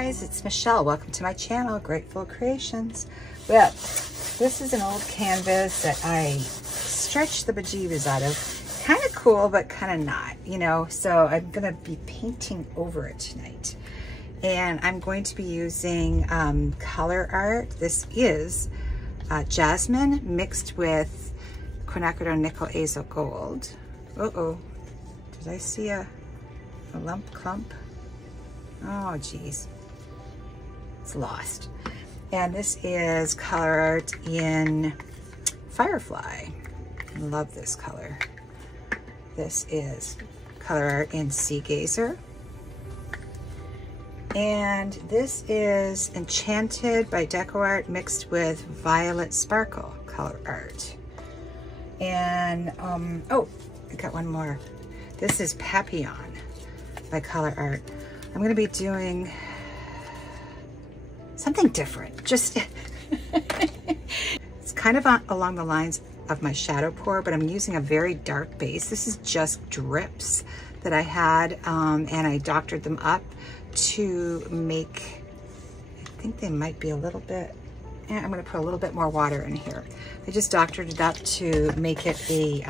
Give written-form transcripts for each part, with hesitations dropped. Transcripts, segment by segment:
guys, it's Michelle. Welcome to my channel, Grateful Creations. Well, this is an old canvas that I stretched the bejeebus out of. Kind of cool, but kind of not, you know, so I'm gonna be painting over it tonight. And I'm going to be using Colourarte. This is jasmine mixed with quinacridone nickel azo gold. Uh-oh, did I see a clump? Oh, geez. It's lost. And this is Colourarte in Firefly. I love this color. This is Colourarte in Sea Gazer. And this is Enchanted by DecoArt mixed with Violet Sparkle Colourarte. And, oh, I got one more. This is Papillon by Colourarte. I'm gonna be doing something different. Just, it's kind of along the lines of my shadow pour, but I'm using a very dark base. This is just drips that I had, and I doctored them up to make, I think they might be a little bit, I'm gonna put a little bit more water in here. I just doctored it up to make it a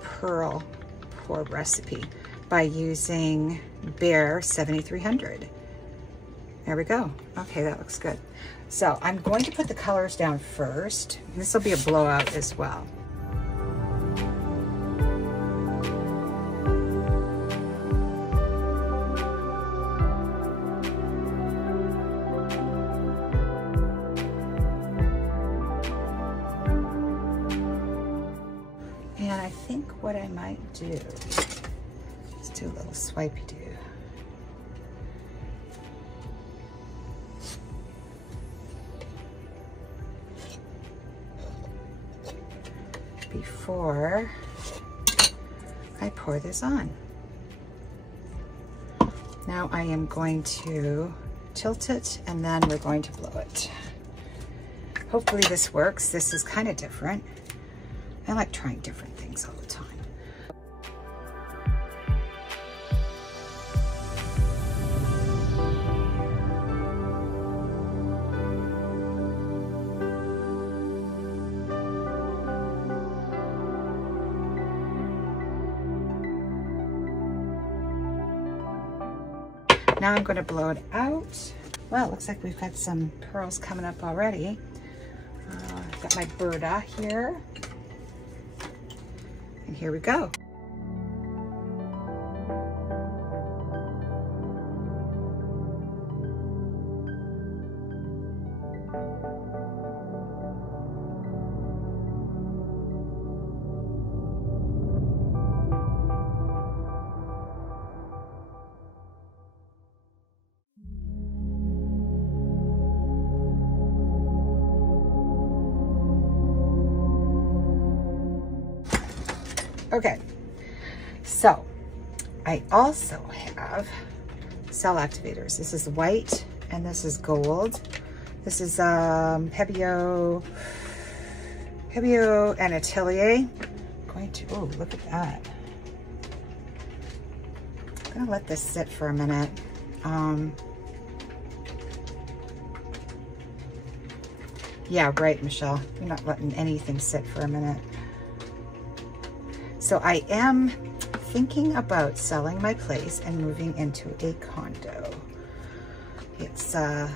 pearl pour recipe by using Bear 7300. There we go. Okay, that looks good. So I'm going to put the colors down first. This will be a blowout as well. And I think what I might do, let's do a little swipey-do. Before I pour this on. Now I am going to tilt it and then we're going to blow it. Hopefully this works. This is kind of different. I like trying different things all the time. Now I'm going to blow it out. Well, it looks like we've got some pearls coming up already. I've got my Berta here. And here we go. Okay, so I also have cell activators. This is white and this is gold. This is Hebio and Atelier. Going to, oh, look at that. I'm gonna let this sit for a minute. Yeah, right, Michelle. You're not letting anything sit for a minute. So I am thinking about selling my place and moving into a condo. It's going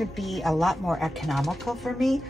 to be a lot more economical for me.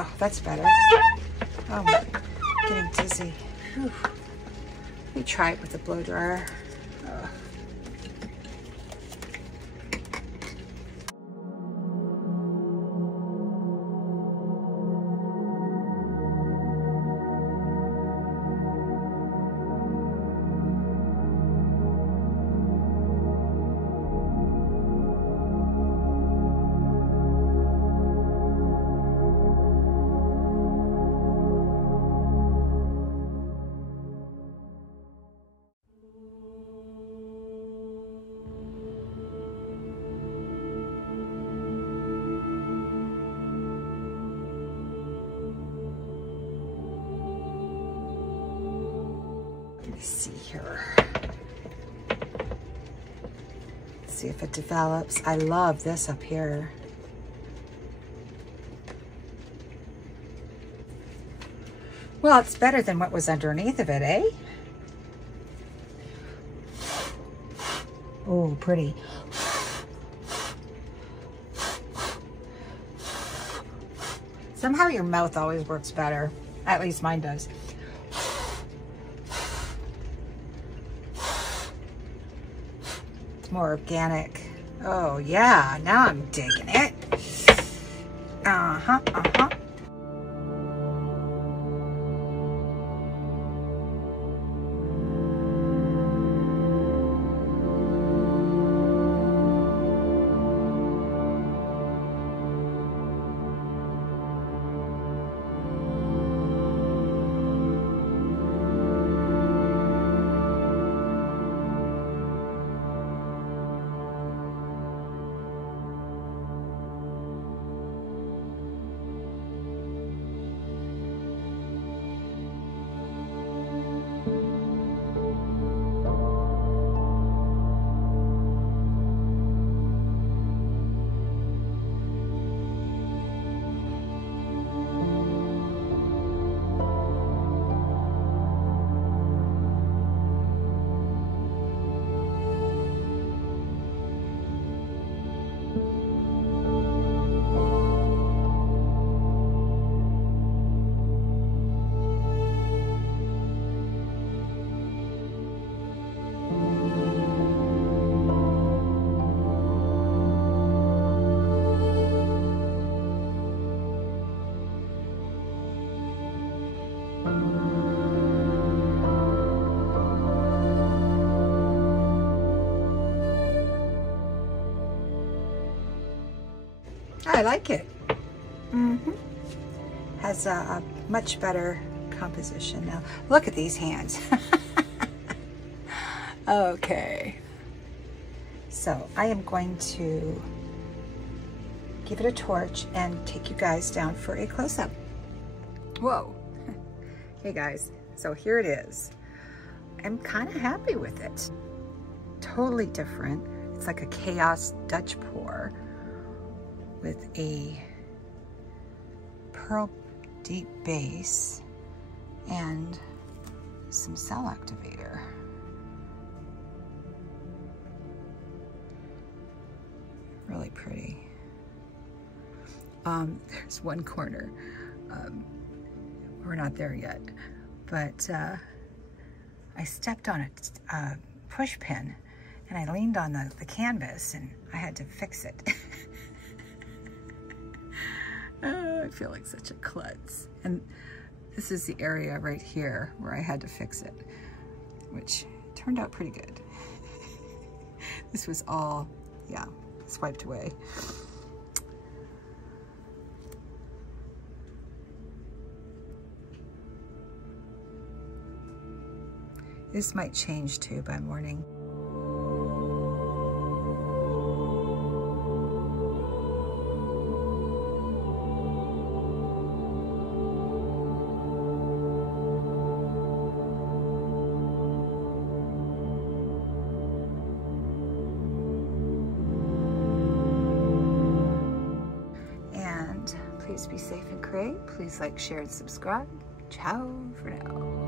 Oh, that's better. Oh, I'm getting dizzy. Whew. Let me try it with the blow dryer. Oh. Let me see here. Let's see if it develops. I love this up here. Well, it's better than what was underneath of it, eh? Oh, pretty. Somehow your mouth always works better. At least mine does. It's more organic. Oh yeah, now I'm digging it. Uh-huh, uh-huh. I like it. Has a much better composition now. Look at these hands. Okay. So I am going to give it a torch and take you guys down for a close-up. Whoa. Hey guys, so here it is. I'm kind of happy with it. Totally different. It's like a chaos Dutch pour with a pearl deep base and some cell activator. Really pretty. There's one corner. We're not there yet, but I stepped on a push pin and I leaned on the canvas and I had to fix it. Oh, I feel like such a klutz. And this is the area right here where I had to fix it, which turned out pretty good. This was all, yeah, swiped away. This might change too by morning. And please be safe and create. Please like, share, and subscribe. Ciao for now.